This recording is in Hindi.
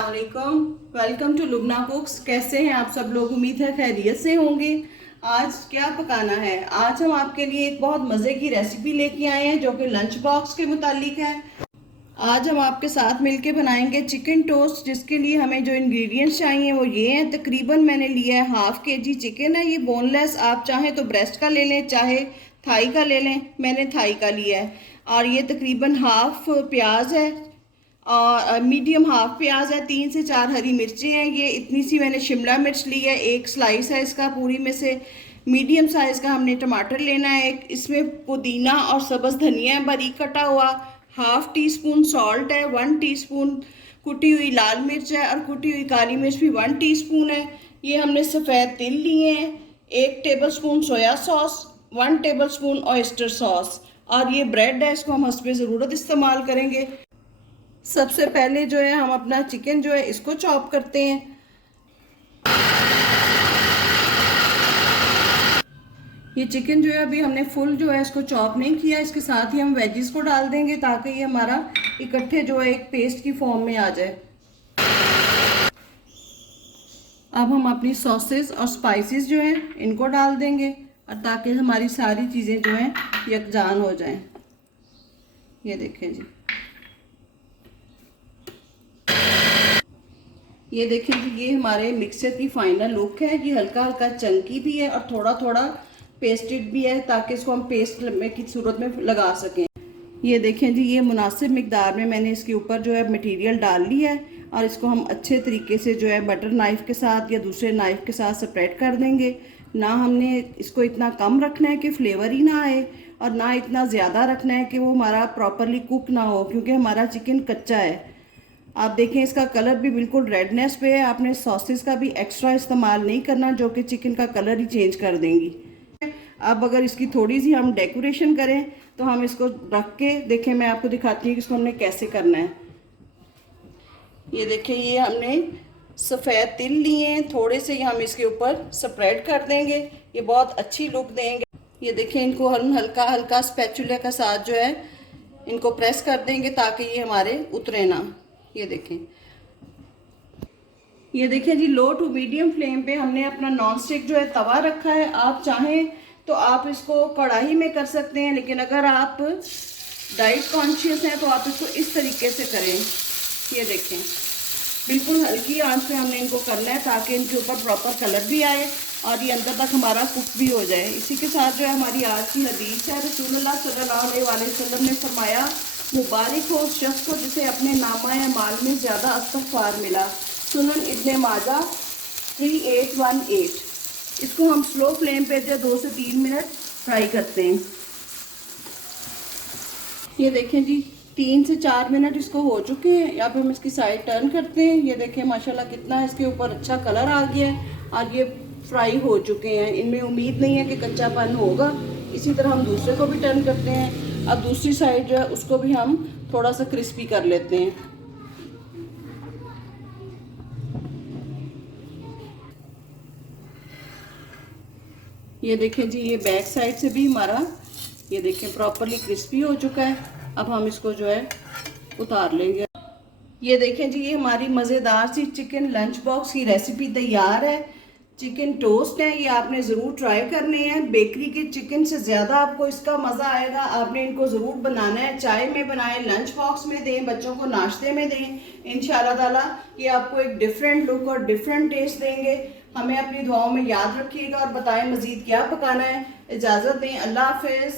अस्सलाम वालेकुम। Welcome to Lubna Cooks. कैसे हैं आप सब लोग? उम्मीद है खैरियत से होंगे। आज क्या पकाना है? आज हम आपके लिए एक बहुत मज़े की रेसिपी लेके आए हैं जो कि लंच बॉक्स के मुतालिक है। आज हम आपके साथ मिलके बनाएंगे चिकन टोस्ट, जिसके लिए हमें जो इंग्रेडिएंट्स चाहिए वो ये हैं। तकरीबन मैंने लिया है 1/2 kg चिकन है, ये बोनलेस। आप चाहें तो ब्रेस्ट का ले लें, चाहे थाई का ले लें। मैंने थाई का लिया है। और ये तकरीबन हाफ प्याज है और मीडियम हाफ प्याज है। 3 से 4 हरी मिर्चें हैं। ये इतनी सी मैंने शिमला मिर्च ली है, एक स्लाइस है इसका पूरी में से। मीडियम साइज़ का हमने टमाटर लेना है एक। इसमें पुदीना और सब्ज़ धनिया है बारीक कटा हुआ। 1/2 टीस्पून सॉल्ट है। 1 टीस्पून कुटी हुई लाल मिर्च है और कुटी हुई काली मिर्च भी 1 टीस्पून है। ये हमने सफ़ेद तिल लिए हैं। 1 tablespoon soya sauce, 1 tablespoon oyster sauce. और ये ब्रेड है, इसको हम हस्बे ज़रूरत इस्तेमाल करेंगे। सबसे पहले जो है हम अपना चिकन जो है इसको चॉप करते हैं। ये चिकन जो है अभी हमने फुल जो है इसको चॉप नहीं किया। इसके साथ ही हम वेजिस को डाल देंगे ताकि ये हमारा इकट्ठे जो है एक पेस्ट की फॉर्म में आ जाए। अब हम अपनी सॉसेस और स्पाइसेस जो हैं इनको डाल देंगे और ताकि हमारी सारी चीज़ें जो हैं यकजान हो जाएं। ये देखें जी, ये देखें कि ये हमारे मिक्सचर की फाइनल लुक है। ये हल्का हल्का चंकी भी है और थोड़ा थोड़ा पेस्टेड भी है ताकि इसको हम पेस्ट में की सूरत में लगा सकें। ये देखें जी, ये मुनासिब मिकदार में मैंने इसके ऊपर जो है मटेरियल डाल लिया है और इसको हम अच्छे तरीके से जो है बटर नाइफ़ के साथ या दूसरे नाइफ़ के साथ स्प्रेड कर देंगे। ना हमने इसको इतना कम रखना है कि फ्लेवर ही ना आए और ना इतना ज़्यादा रखना है कि वो हमारा प्रॉपरली कुक ना हो, क्योंकि हमारा चिकन कच्चा है। आप देखें इसका कलर भी बिल्कुल रेडनेस पे है। आपने सॉसेस का भी एक्स्ट्रा इस्तेमाल नहीं करना जो कि चिकन का कलर ही चेंज कर देंगी। अब अगर इसकी थोड़ी सी हम डेकोरेशन करें तो हम इसको रख के देखें, मैं आपको दिखाती हूँ कि इसको हमने कैसे करना है। ये देखें, ये हमने सफ़ेद तिल लिए हैं, थोड़े से हम इसके ऊपर स्प्रेड कर देंगे। ये बहुत अच्छी लुक देंगे। ये देखें, इनको हम हल्का हल्का स्पैचुला के साथ जो है इनको प्रेस कर देंगे ताकि ये हमारे उतरे ना। ये देखें जी, लो टू मीडियम फ्लेम पे हमने अपना नॉन स्टिक जो है तवा रखा है। आप चाहें तो आप इसको कढ़ाई में कर सकते हैं, लेकिन अगर आप डाइट कॉन्शियस हैं तो आप इसको इस तरीके से करें। ये देखें, बिल्कुल हल्की आंच पे हमने इनको करना है ताकि इनके ऊपर प्रॉपर कलर भी आए और ये अंदर तक हमारा कुक भी हो जाए। इसी के साथ जो है हमारी आज की हदीस है, रसूलुल्लाह सल्लल्लाहु अलैहि वसल्लम ने फरमाया, मुबारक हो उस शख्स को जिसे अपने नामा माल में ज़्यादा इस्तग़फ़ार मिला। सुनन इब्ने माजा 3818। इसको हम स्लो फ्लेम पे जो 2 से 3 मिनट फ्राई करते हैं। ये देखें जी, 3 से 4 मिनट इसको हो चुके हैं। यहाँ पे हम इसकी साइड टर्न करते हैं। ये देखें माशाल्लाह कितना इसके ऊपर अच्छा कलर आ गया है और ये फ्राई हो चुके हैं। इनमें उम्मीद नहीं है कि कच्चापन होगा। इसी तरह हम दूसरे को भी टर्न करते हैं। अब दूसरी साइड जो है उसको भी हम थोड़ा सा क्रिस्पी कर लेते हैं। ये देखें जी, ये बैक साइड से भी हमारा ये देखें प्रॉपरली क्रिस्पी हो चुका है। अब हम इसको जो है उतार लेंगे। ये देखें जी, ये हमारी मज़ेदार सी चिकन लंच बॉक्स की रेसिपी तैयार है। चिकन टोस्ट है, ये आपने ज़रूर ट्राई करने हैं। बेकरी के चिकन से ज़्यादा आपको इसका मज़ा आएगा। आपने इनको ज़रूर बनाना है। चाय में बनाएं, लंच बॉक्स में दें, बच्चों को नाश्ते में दें। इंशाल्लाह ताला ये आपको एक डिफरेंट लुक और डिफरेंट टेस्ट देंगे। हमें अपनी दुआओं में याद रखिएगा और बताएं मज़ीद क्या पकाना है। इजाज़त दें, अल्लाह हाफिज़।